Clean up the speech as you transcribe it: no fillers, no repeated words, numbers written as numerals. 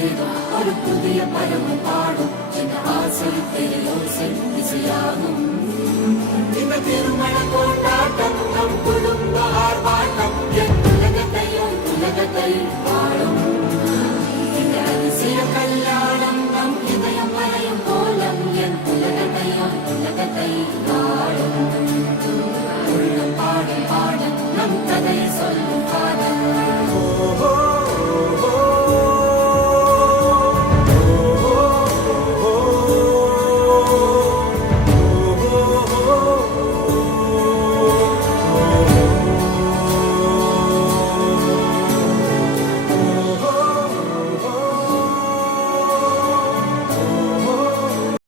தேடும் ஒரு புதிய பருவம் பாடும் என்ற ஆசை பெரியோசை இசையாகும் இந்த திருமண கொண்டாட்டம் நம் குடும்ப